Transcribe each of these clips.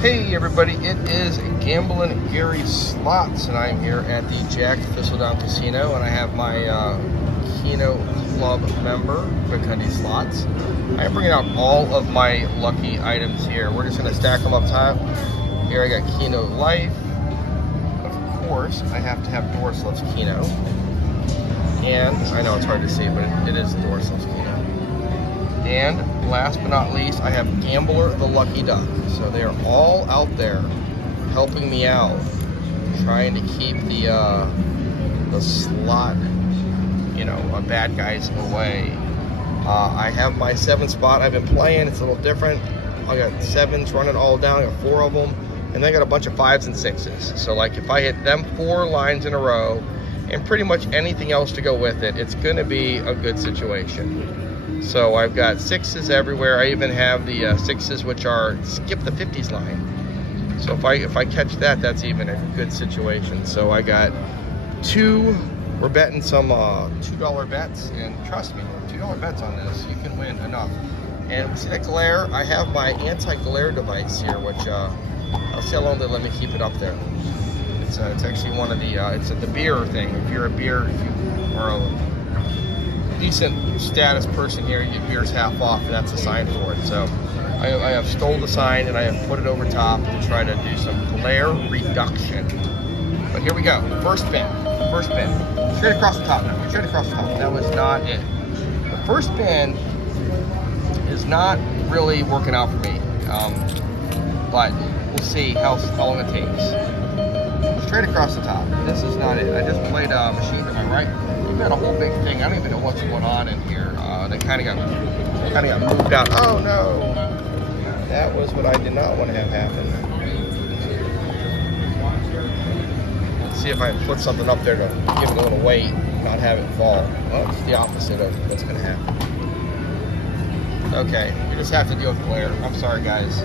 Hey everybody, it is Gambling Gary Slots, and I'm here at the Jack Thistledown Casino, and I have my Keno Club member, Quick Hundy Slots. I'm bringing out all of my lucky items here. We're just going to stack them up top. Here I got Keno Life. Of course, I have to have Door Slips Keno. And I know it's hard to see, but it is Door Slips Keno. And last but not least, I have Gambler the Lucky Duck. So they are all out there helping me out, trying to keep the slot, bad guys away. I have my 7 spot I've been playing. It's a little different. I got 7s running all down. I got 4 of them, and then I got a bunch of 5s and 6s. So like if I hit them 4 lines in a row, and pretty much anything else to go with it, it's going to be a good situation. So I've got 6s everywhere. I even have the 6s which are skip the 50s line. So if I catch that, that's even a good situation. So I got 2. We're betting some $2 bets, and trust me, $2 bets on this, you can win enough. And see that glare? I have my anti-glare device here, which I'll see how long they let me keep it up there. It's actually one of the it's the beer thing. If you're a beer, if you are a decent status person here, you get beers half off, and that's a sign for it. So I have stole the sign, and I have put it over top to try to do some glare reduction. But here we go. First spin. Straight across the top now. Straight across the top. That was not it. The first spin is not really working out for me. But we'll see how long it takes. Straight across the top. This is not it. I just played a machine to my right. We've got a whole big thing. I don't even know what's going on in here. They kind of got moved out. Oh no, that was what I did not want to have happen. Let's see if I can put something up there to give it a little weight, not have it fall. Oh, it's the opposite of what's going to happen. Okay, we just have to deal with glare. I'm sorry, guys.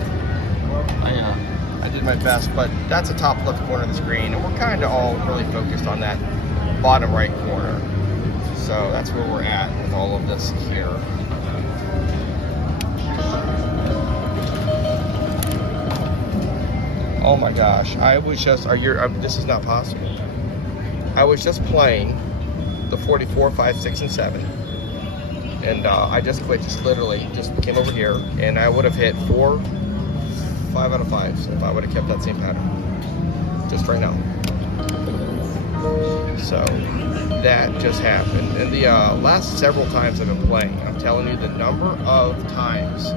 I did my best, but that's the top left corner of the screen, and we're kind of all really focused on that bottom right corner. So that's where we're at with all of this here. Oh my gosh, I was just, this is not possible. I was just playing the 44, 5, 6, and 7. And I just quit, just came over here, and I would have hit 4, 5 out of 5s if I would have kept that same pattern. Just right now. So that just happened. And the last several times I've been playing, I'm telling you, the number of times,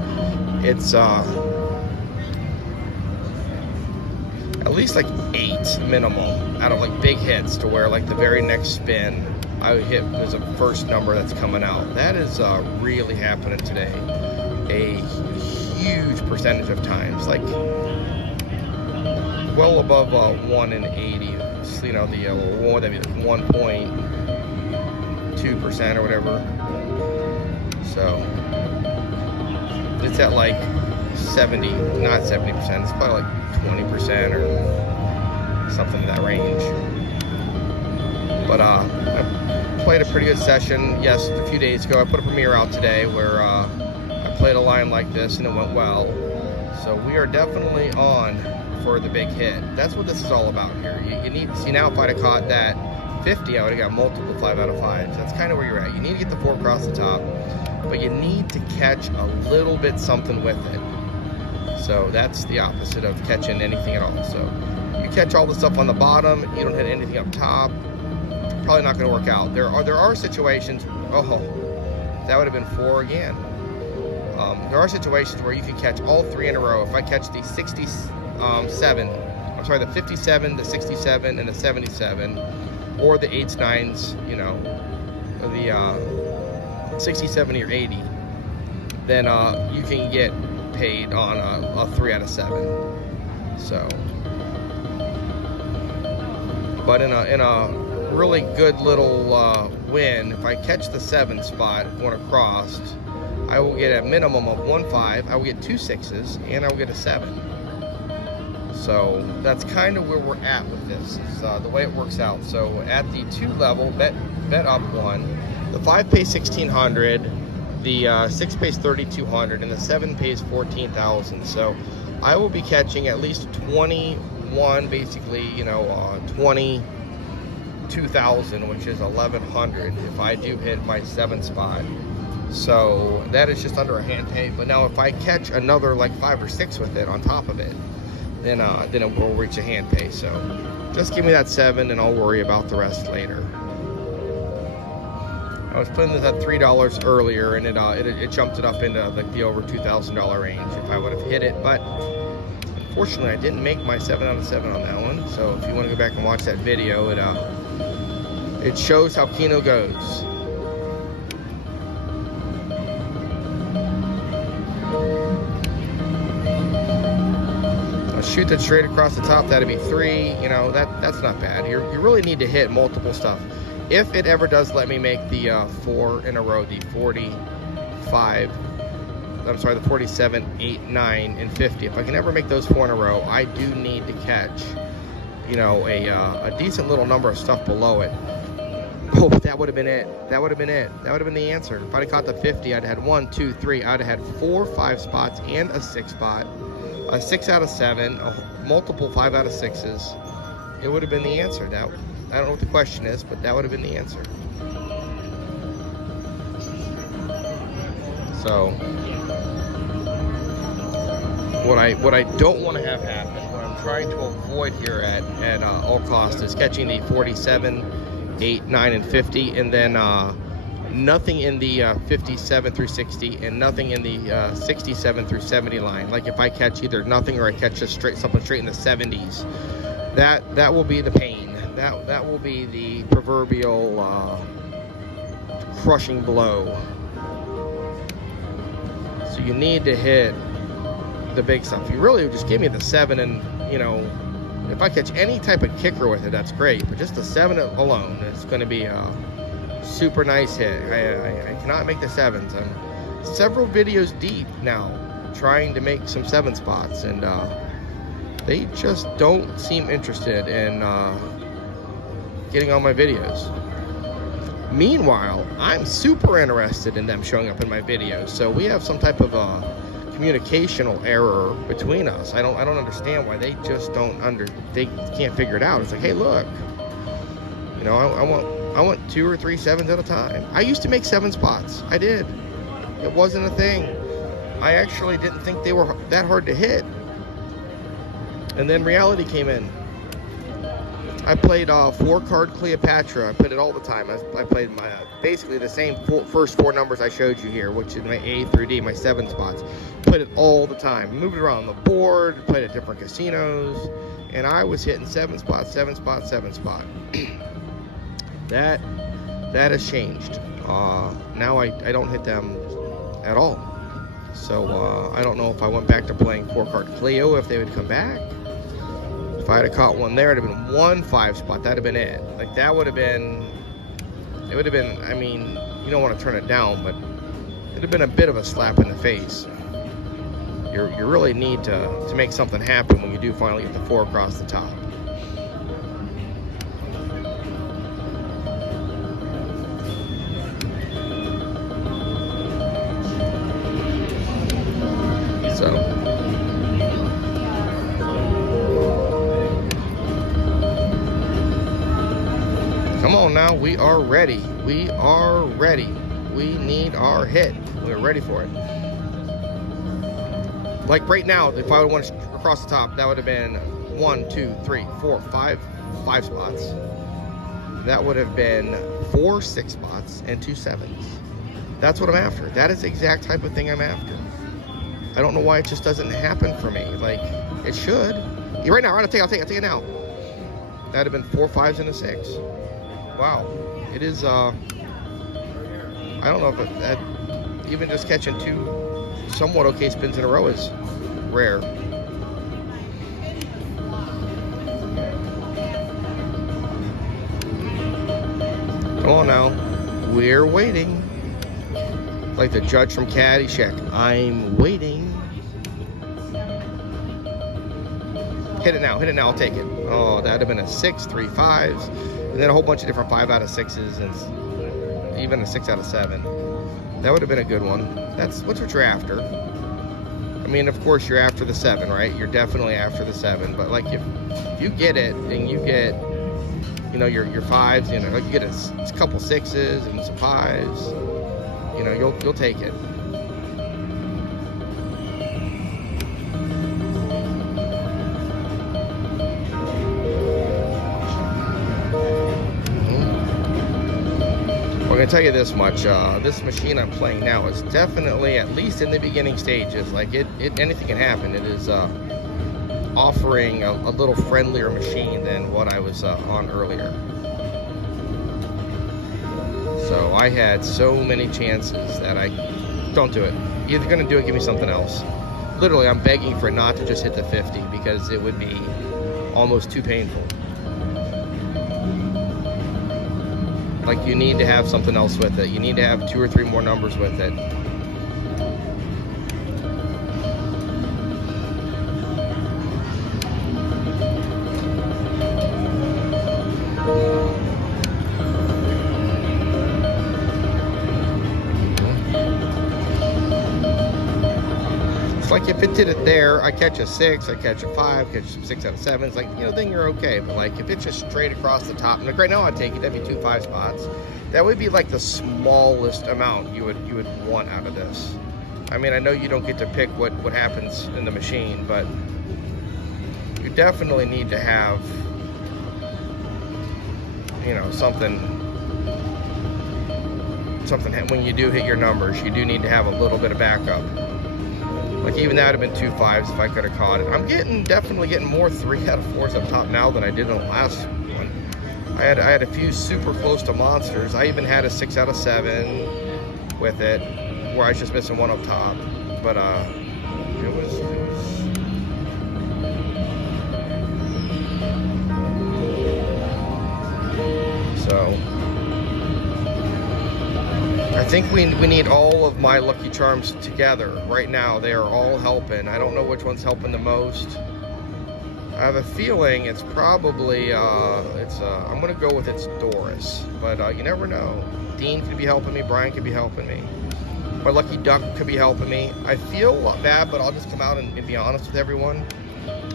it's at least like 8 minimum out of like big hits, to where like the very next spin I hit was a first number that's coming out. That is really happening today. A huge percentage of times, like well above 1 in 80. The what would that be, like 1.2% or whatever. So it's at like 70, not 70%. It's probably like 20% or something in that range. But I played a pretty good session. Yes, a few days ago. I put a premiere out today where I played a line like this, and it went well. So we are definitely on for the big hit. That's what this is all about here. You need to see now, if I'd have caught that 50, I would have got multiple 5 out of 5s. That's kind of where you're at. You need to get the 4 across the top, but you need to catch a little bit something with it. So that's the opposite of catching anything at all. So you catch all the stuff on the bottom, you don't hit anything up top, probably not going to work out. There are situations, that would have been 4 again. There are situations where you can catch all 3 in a row. If I catch the the 57, the 67, and the 77, or the 8s, 9s, the 60, 70, or 80, then you can get paid on a 3 out of 7. So, but in a really good little win, if I catch the 7 spot going across, I will get a minimum of 1 5, I will get 2 6s, and I will get a 7. So that's kind of where we're at with this, is the way it works out. So at the 2 level, bet up 1. The 5 pays 1,600, the 6 pays 3,200, and the 7 pays 14,000. So I will be catching at least 21, basically, you know, 22,000, which is 1,100 if I do hit my 7 spot. So that is just under a hand pay. But now if I catch another like 5 or 6 with it on top of it, then it will reach a hand pay. So just give me that 7 and I'll worry about the rest later. I was putting this at $3 earlier, and it jumped it up into like the over $2,000 range if I would have hit it. But unfortunately, I didn't make my 7 out of 7 on that one. So if you want to go back and watch that video, it shows how Keno goes. I'll shoot that straight across the top. That'd be 3. You know, that's not bad. You really need to hit multiple stuff. If it ever does let me make the 4 in a row, the 47, 8, 9, and 50. If I can ever make those 4 in a row, I do need to catch, you know, a decent little number of stuff below it. Oh, that would have been it. That would have been it. That would have been the answer. If I'd have caught the 50, I'd have had 1, 2, 3. I'd have had 4 5 spots and a 6 spot, a 6 out of 7, multiple 5 out of 6s. It would have been the answer. That, I don't know what the question is, but that would have been the answer. So what I don't want to have happen, what I'm trying to avoid here at all costs, is catching the 47, 8, 9, and 50, and then nothing in the 57 through 60, and nothing in the 67 through 70 line. Like if I catch either nothing or I catch something straight in the 70s, that will be the pain. That will be the proverbial crushing blow. So you need to hit the big stuff. You really just give me the 7, and you know, if I catch any type of kicker with it, that's great. But just the 7 alone, it's going to be a super nice hit. I cannot make the 7s. I'm several videos deep now trying to make some 7 spots, and they just don't seem interested in getting on my videos. Meanwhile, I'm super interested in them showing up in my videos. So we have some type of a communicational error between us. I don't understand why they just they can't figure it out. It's like, hey, look, you know, I want 2 or 3 7s at a time. I used to make 7 spots. I did. It wasn't a thing. I actually didn't think they were that hard to hit. And then reality came in. I played 4-card Cleopatra. I played it all the time. I played my basically the same first 4 numbers I showed you here, which is my A through D, my 7 spots. Played it all the time. Moved it around the board, played at different casinos, and I was hitting 7 spots, 7 spots, 7 spot. That has changed. Now I don't hit them at all. So I don't know if I went back to playing 4-card Cleo, if they would come back. If I had caught one there, it'd have been 1 5 spot. That'd have been it. Like that would have been. It would have been. I mean, you don't want to turn it down, but it'd have been a bit of a slap in the face. You really need to make something happen when you do finally get the 4 across the top. So. Come on now, we are ready. We are ready. We need our hit. We're ready for it. Like right now, if I would went across the top, that would have been 1, 2, 3, 4, 5 spots. That would have been 4 6 spots and 2 7s. That's what I'm after. That is the exact type of thing I'm after. I don't know why it just doesn't happen for me. Like, it should. Right now, I'll take it now. That'd have been 4 5s and a 6. Wow, it is, I don't know if that even just catching 2 somewhat okay spins in a row is rare. Come on now, we're waiting. Like the judge from Caddyshack, I'm waiting. Hit it now, I'll take it. Oh, that'd have been a 6, 3 5s. And then a whole bunch of different 5 out of 6s and even a 6 out of 7. That would have been a good one. That's what you're after. I mean, of course, you're after the 7, right? You're definitely after the 7. But like, if you get it and you get, you know, your 5s, you know, like you get a couple 6s and some 5s, you know, you'll take it. I'm gonna tell you this much, this machine I'm playing now is definitely, at least in the beginning stages, like anything can happen. It is offering a little friendlier machine than what I was on earlier. So I had so many chances that I don't do it. You're either gonna do it, give me something else. Literally, I'm begging for it not to just hit the 50 because it would be almost too painful. Like, you need to have something else with it. You need to have 2 or 3 more numbers with it. It's like if it did it there, I catch a 6, I catch a 5, catch 6 out of 7. It's like, you know, then you're okay. But like, if it's just straight across the top, and like right now I'd take it, that'd be 2 5 spots. That would be like the smallest amount you would want out of this. I mean, I know you don't get to pick what happens in the machine, but you definitely need to have, you know, something when you do hit your numbers, you do need to have a little bit of backup. Like, even that would have been 2 5s if I could have caught it. I'm definitely getting more 3 out of 4s up top now than I did in the last one. I had a few super close to monsters. I even had a 6 out of 7 with it, where I was just missing 1 up top. But it was so. I think we need all of my Lucky Charms together right now. They are all helping. I don't know which one's helping the most. I have a feeling it's probably, I'm going to go with it's Doris. But you never know. Dean could be helping me. Brian could be helping me. My Lucky Duck could be helping me. I feel bad, but I'll just come out and be honest with everyone.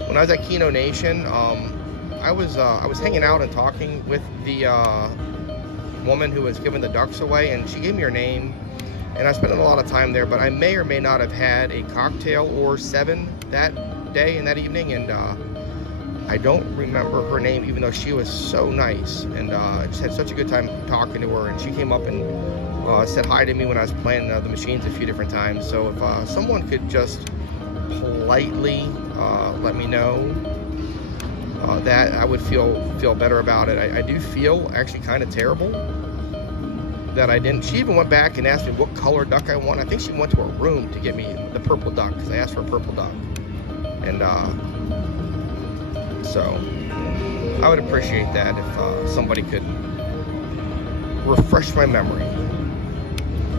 When I was at Keno Nation, I was hanging out and talking with the woman who was giving the ducks away, and she gave me her name, and I spent a lot of time there, but I may or may not have had a cocktail or 7 that day and that evening, and I don't remember her name, even though she was so nice, and I just had such a good time talking to her. And she came up and said hi to me when I was playing the machines a few different times. So if someone could just politely let me know that, I would feel better about it. I do feel actually kind of terrible that I didn't. She even went back and asked me what color duck I want. I think she went to her room to get me the purple duck, because I asked for a purple duck. And so I would appreciate that if somebody could refresh my memory.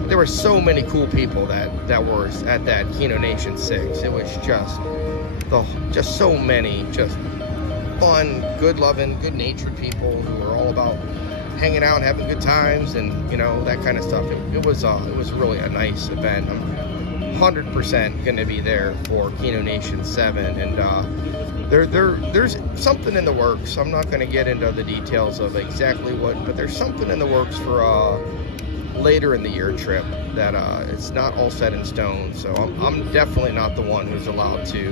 There were so many cool people that were at that Keno Nation 6. It was just so many just fun, good-loving, good-natured people who were all about hanging out and having good times, and you know, that kind of stuff. It was really a nice event. I'm 100% going to be there for Keno Nation 7, and there's something in the works. I'm not going to get into the details of exactly what, but there's something in the works for later in the year trip that it's not all set in stone. So I'm definitely not the one who's allowed to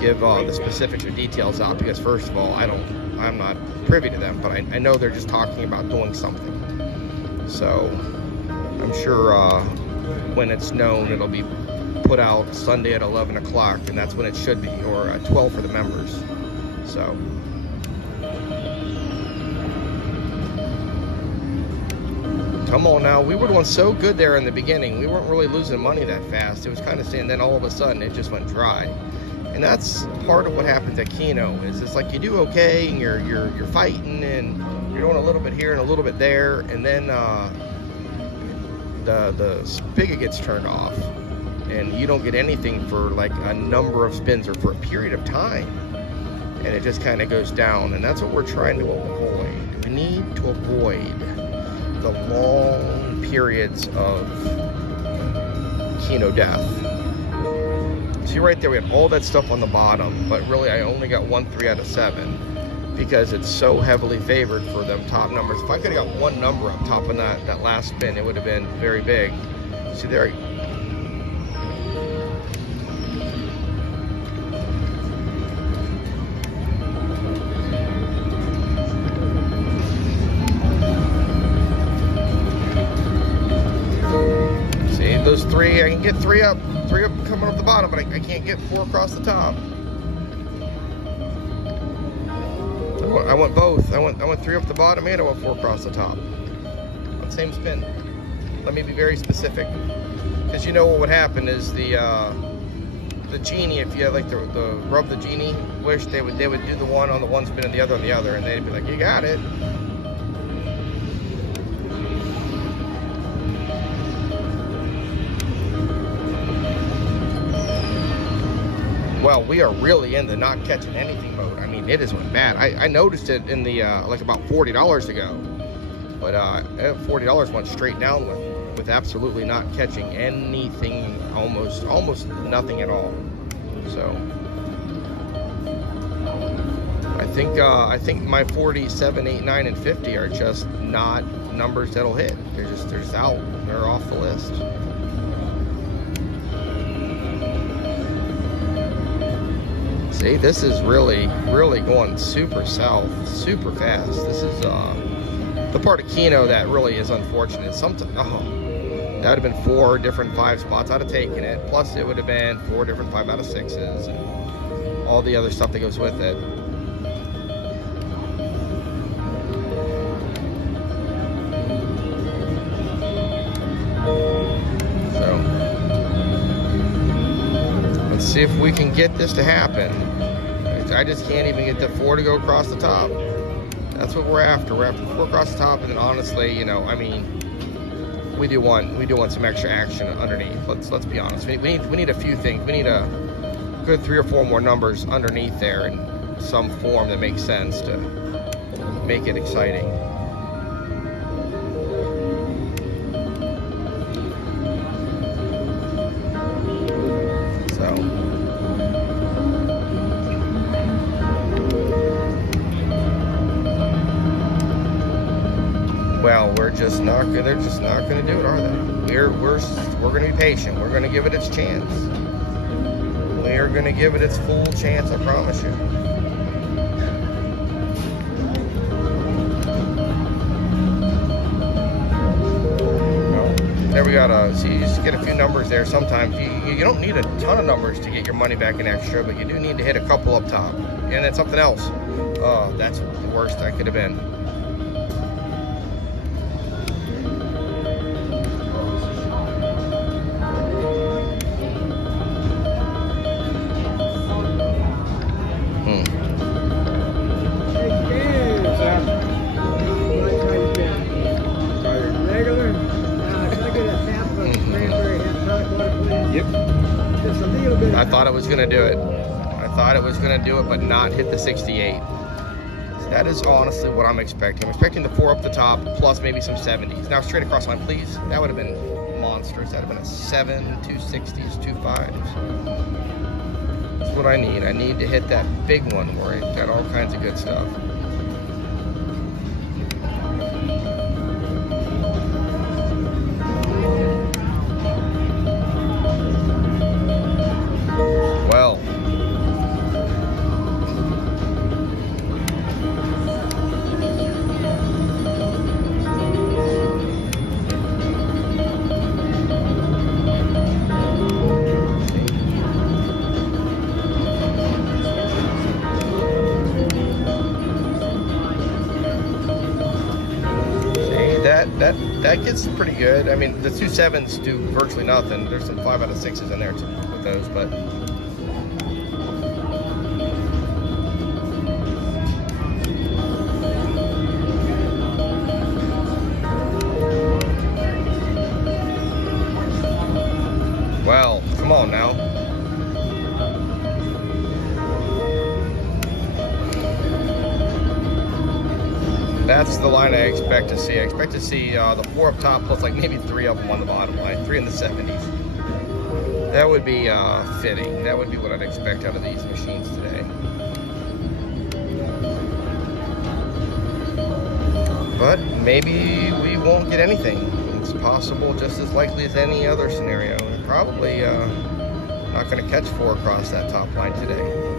give the specifics or details out, because first of all, I'm not privy to them, but I know they're just talking about doing something. So I'm sure when it's known, it'll be put out Sunday at 11 o'clock, and that's when it should be, or at 12 for the members. So come on now, we were doing so good there in the beginning. We weren't really losing money that fast. It was kind of saying, then all of a sudden it just went dry. And that's part of what happens at Keno, is it's like you do okay, and you're fighting, and you're doing a little bit here and a little bit there, and then the spigot gets turned off, and you don't get anything for like a number of spins or for a period of time, and it just kind of goes down. And that's what we're trying to avoid. We need to avoid the long periods of Keno death. See right there, we had all that stuff on the bottom, but really I only got 1 3 out of 7 because it's so heavily favored for them top numbers. If I could have got one number up top of that last spin, it would have been very big. See there. See those 3, I can get 3 up coming up the bottom, but I can't get 4 across the top. I want both. I want 3 up the bottom and I want 4 across the top. On the same spin. Let me be very specific, because you know what would happen is the genie, if you had like the rub the genie wish, they would do the one on the one spin and the other on the other, and they'd be like, you got it. Well, we are really in the not catching anything mode. I mean, it has went bad. I noticed it in the like about $40 ago, but $40 went straight down with absolutely not catching anything, almost nothing at all. So I think my 40, 7, 8, 9, and 50 are just not numbers that'll hit. They're just out. They're off the list. See, this is really going super south, super fast. This is the part of Keno that really is unfortunate. Sometimes, that would have been 4 different 5 spots. I'd have taken it. Plus, it would have been 4 different 5 out of 6s and all the other stuff that goes with it. So, let's see if we can get this to happen. I just can't even get the 4 to go across the top. That's what we're after. We're after 4 across the top, and then honestly, you know, I mean, we do want some extra action underneath. Let's be honest. We need a few things. We need a good 3 or 4 more numbers underneath there in some form that makes sense to make it exciting. Well, they're just not going to do it, are they? We're going to be patient. We're going to give it its chance. We are going to give it its full chance, I promise you. Well, there we got see, you just get a few numbers there. Sometimes you don't need a ton of numbers to get your money back in extra, but you do need to hit a couple up top. And then something else. Oh, that's the worst I could have been. I thought it was going to do it. I thought it was going to do it, but not hit the 68. So that is honestly what I'm expecting. I'm expecting the 4 up the top, plus maybe some 70s. Now straight across line, please. That would have been monstrous. That would have been a 7, 2 60s, 2 5s. That's what I need. I need to hit that big one where it got all kinds of good stuff. That gets pretty good. I mean, the 2 7s do virtually nothing. There's some 5 out of 6s in there too, with those, but well, come on now. That's the line I expect to see. I expect to see the 4 up top plus like maybe 3 of them on the bottom line, 3 in the 70s. That would be fitting. That would be what I'd expect out of these machines today. But maybe we won't get anything. It's possible, just as likely as any other scenario. We're probably not going to catch 4 across that top line today.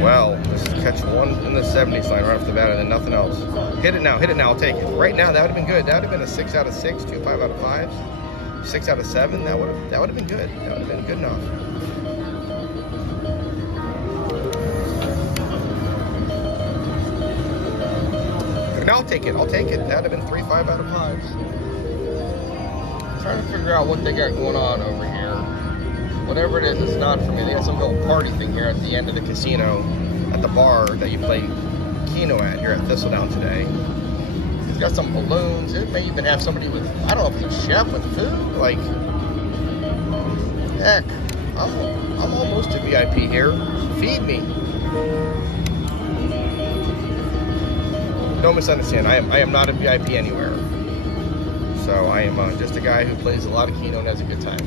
Well, this is catch 1 in the 70s line right off the bat and then nothing else. Hit it now, I'll take it. Right now, that would have been good. That would have been a 6 out of 6, 2 5 out of 5s, 6 out of 7. That would have been good. That would have been good enough. And I'll take it. That would have been 3 5 out of 5s. I'm trying to figure out what they got going on over here. Whatever it is, it's not for me. They got some little party thing here at the end of the casino, at the bar that you play Keno at here at Thistledown today. It's got some balloons. It may even have somebody with, I don't know if it's a chef with food. Like, heck, I'm almost a VIP here. Feed me. Don't misunderstand. I am not a VIP anywhere. So I am just a guy who plays a lot of Keno and has a good time.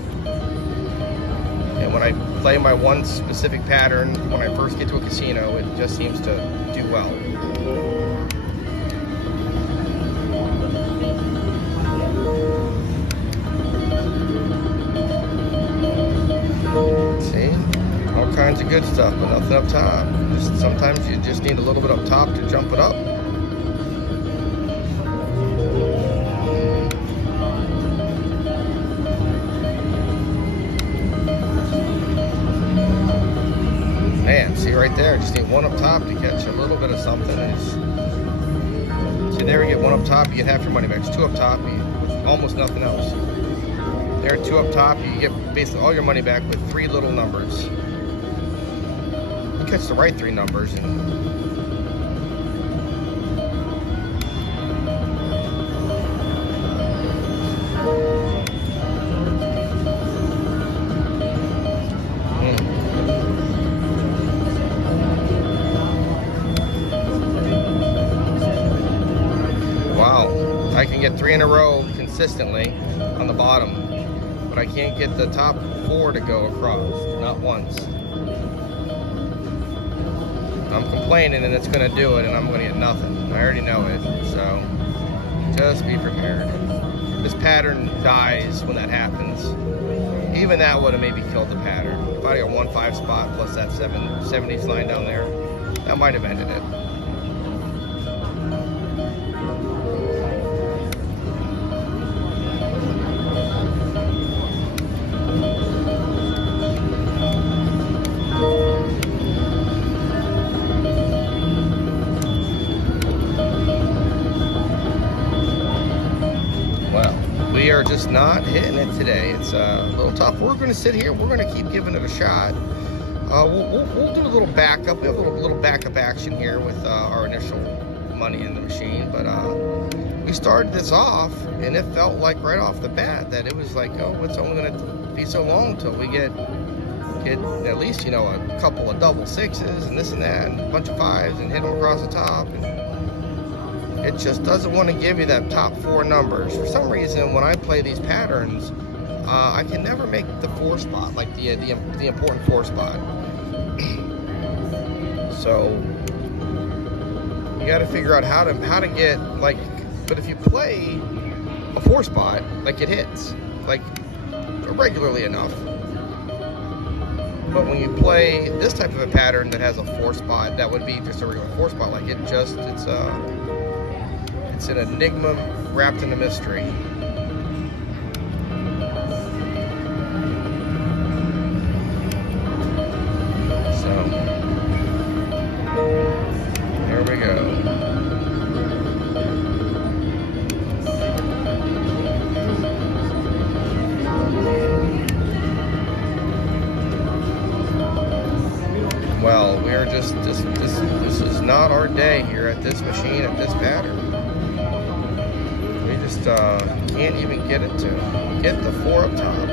And when I play my one specific pattern, when I first get to a casino, it just seems to do well. See? All kinds of good stuff, but nothing up top. Sometimes you just need a little bit up top to jump it up. Man, see right there, just need 1 up top to catch a little bit of something. See there, we get 1 up top, you get half your money back. 2 up top, almost nothing else. There, 2 up top, you get basically all your money back with 3 little numbers. You catch the right 3 numbers and I can get 3 in a row consistently on the bottom, but I can't get the top 4 to go across, not once. I'm complaining and it's going to do it and I'm going to get nothing. I already know it, so just be prepared. This pattern dies when that happens. Even that would have maybe killed the pattern. If I got 1-5 spot plus that 70s line down there, that might have ended it. We are just not hitting it today. It's a little tough. We're going to sit here. We're going to keep giving it a shot. We'll do a little backup. We have a little backup action here with our initial money in the machine. But we started this off, and it felt like right off the bat that it was like, oh, it's only going to be so long till we get at least, you know, a couple of double 6s and this and that and a bunch of 5s and hit them across the top. And it just doesn't want to give you that top 4 numbers. For some reason, when I play these patterns, I can never make the 4 spot, like the important 4 spot. So you got to figure out how to get, like, but if you play a 4 spot, like, it hits, like, regularly enough. But when you play this type of a pattern that has a 4 spot, that would be just a regular 4 spot. Like, it's an enigma wrapped in a mystery. So, there we go. Well, we are just, this is not our day here at this machine, at this pattern. We just can't even get it to get the 4 up top.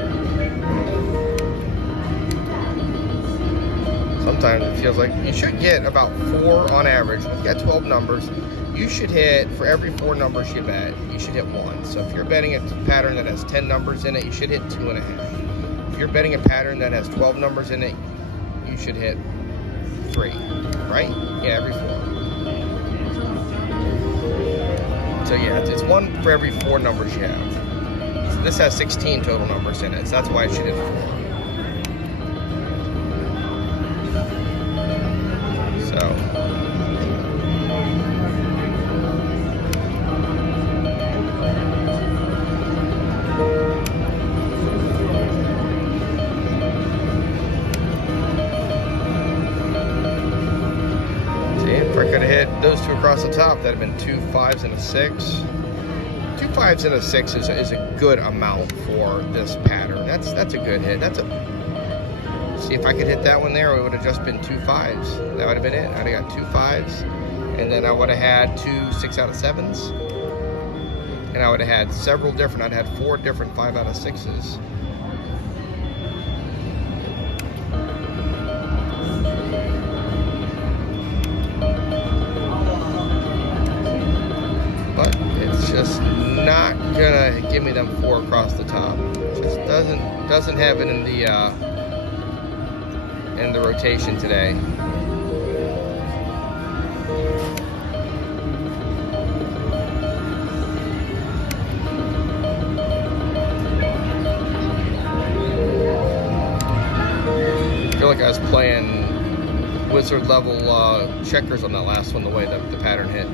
sometimes it feels like you should get about 4 on average. We've got 12 numbers. You should hit, for every 4 numbers you bet, you should hit 1. So if you're betting a pattern that has 10 numbers in it, you should hit 2.5. If you're betting a pattern that has 12 numbers in it, you should hit 3, right? Yeah, every 4. So yeah, it's 1 for every 4 numbers you have. So this has 16 total numbers in it, so that's why it should hit 4. So if I could have hit those 2 across the top, that'd have been 2 5s and a 6. 2 5s and a 6 is a good amount for this pattern. That's a good hit. See if I could hit that one there, it would have just been 2 5s. That would have been it. I'd have got 2 5s, and then I would have had 2 6 out of 7s, and I would have had several different. I'd had 4 different 5 out of 6s. Just not gonna give me them 4 across the top. Just doesn't have it in the rotation today. I feel like I was playing wizard level checkers on that last one, the way the pattern hit.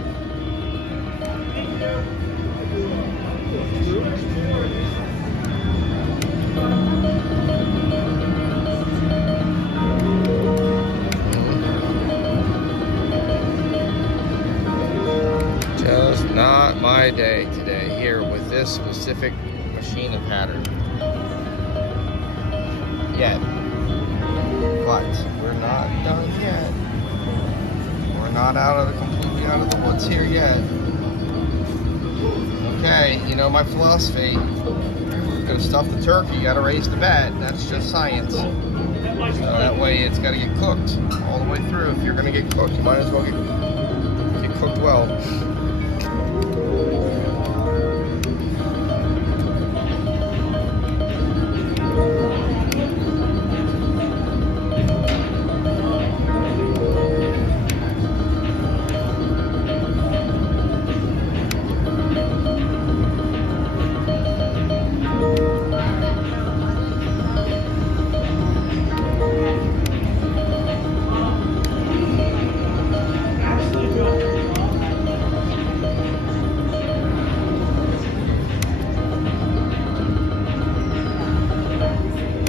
Just not my day today here with this specific machine and pattern. Yet. But we're not done yet. We're not completely out of the woods here yet. Okay, you know my philosophy. You're gonna stuff the turkey, you gotta raise the bet. That's just science. So that way it's gotta get cooked all the way through. If you're gonna get cooked, you might as well get cooked well.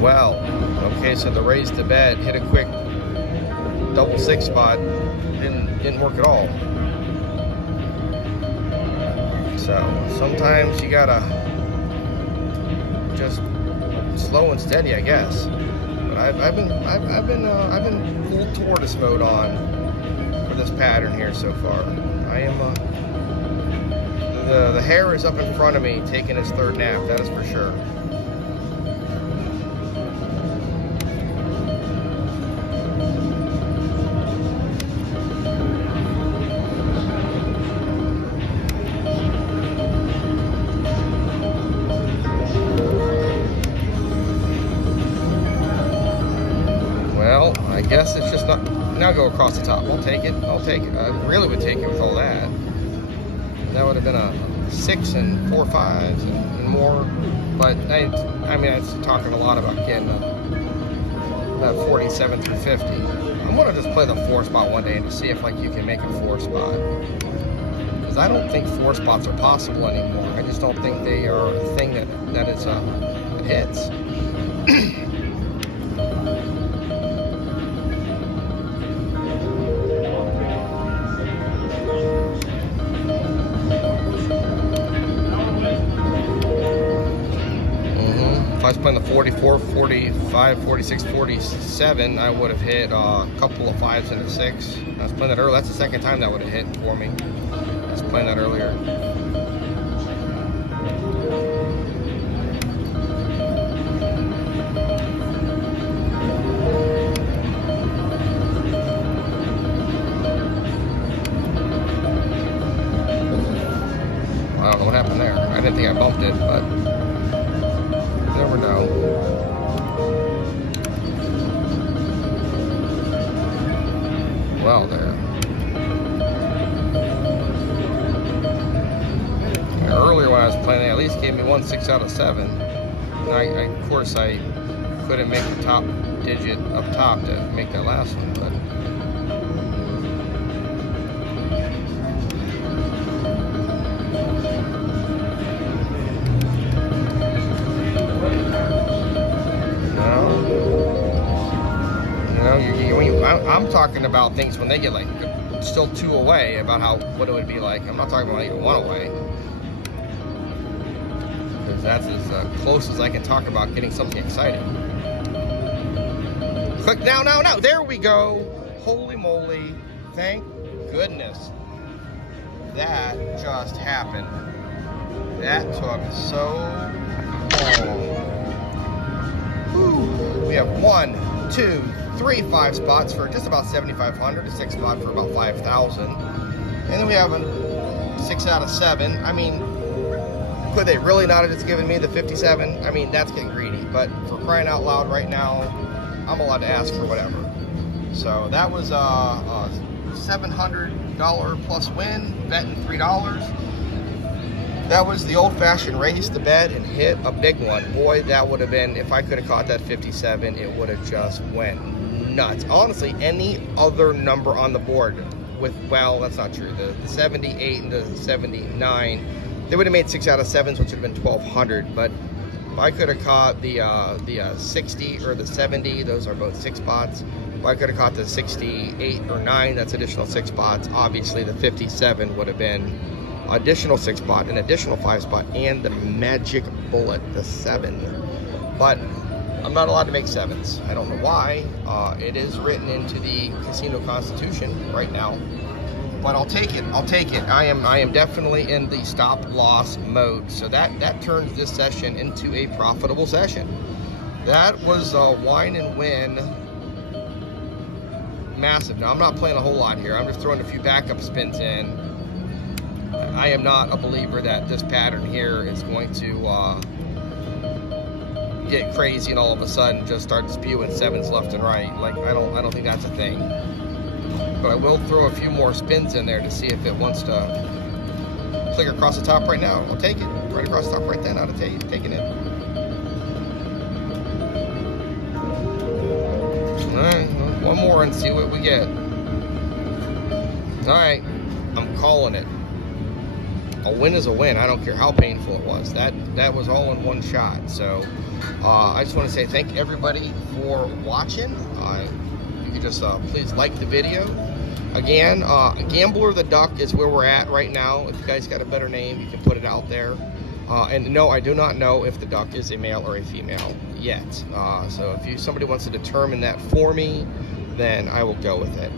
Well, okay, so the raise the bet, hit a quick double 6 spot, didn't work at all. So sometimes you gotta just slow and steady, I guess. But I've been full tortoise mode on for this pattern here so far. I am the hair is up in front of me taking his 3rd nap, that is for sure. I guess it's just not. Now go across the top. I'll take it. I really would take it with all that. That would have been a 6 and 4 5s and more. But I mean, it's talking a lot about getting that 47 through 50. I'm gonna just play the 4 spot one day and just see if like you can make a 4 spot. Because I don't think 4 spots are possible anymore. I just don't think they are a thing that hits. If I was playing the 44, 45, 46, 47, I would have hit a couple of 5s and a 6. I was playing that earlier. That's the second time that would have hit for me. I was playing that earlier. didn't think I bumped it, but you never know. Well, there. Earlier when I was playing, they at least gave me 1 6 out of 7. And of course, I couldn't make the top digit up top to make that last one, but. I'm talking about things when they get like still 2 away, about what it would be like. I'm not talking about even 1 away, because that's as close as I can talk about getting something exciting. Click now. There we go. Holy moly! Thank goodness that just happened. That took so long. Whew. We have 1, 2, 3 5 spots for just about 7,500, a 6 spot for about 5,000, and then we have a 6 out of 7. I mean, could they really not have just given me the 57? I mean, that's getting greedy, but for crying out loud, right now I'm allowed to ask for whatever. So that was a $700 plus win, betting $3. That was the old-fashioned race to bet and hit a big one. Boy, that would have been, if I could have caught that 57, it would have just went nuts. Honestly, any other number on the board with, well, that's not true. The 78 and the 79, they would have made 6 out of 7s, which would have been 1,200. But if I could have caught the 60 or the 70, those are both 6 spots. If I could have caught the 68 or 9, that's additional 6 spots. Obviously, the 57 would have been additional 6 spot, an additional 5 spot, and the magic bullet, the 7. But I'm not allowed to make 7s. I don't know why. It is written into the casino constitution right now, but I'll take it. I am definitely in the stop loss mode. So that turns this session into a profitable session. That was a wine and win. Massive. Now I'm not playing a whole lot here. I'm just throwing a few backup spins in. I am not a believer that this pattern here is going to get crazy and all of a sudden just start spewing 7s left and right. Like, I don't think that's a thing. But I will throw a few more spins in there to see if it wants to click across the top right now. I'll take it. Right across the top right then. I'd have taken it. Alright, one more and see what we get. Alright, I'm calling it. A win is a win. I don't care how painful it was. That was all in one shot. So I just want to say thank everybody for watching. You can just please like the video. Again, Gambler the Duck is where we're at right now. If you guys got a better name, you can put it out there. And no, I do not know if the duck is a male or a female yet. So if somebody wants to determine that for me, then I will go with it.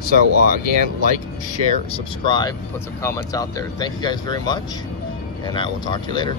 So again, like, share, subscribe, put some comments out there. Thank you guys very much, and I will talk to you later.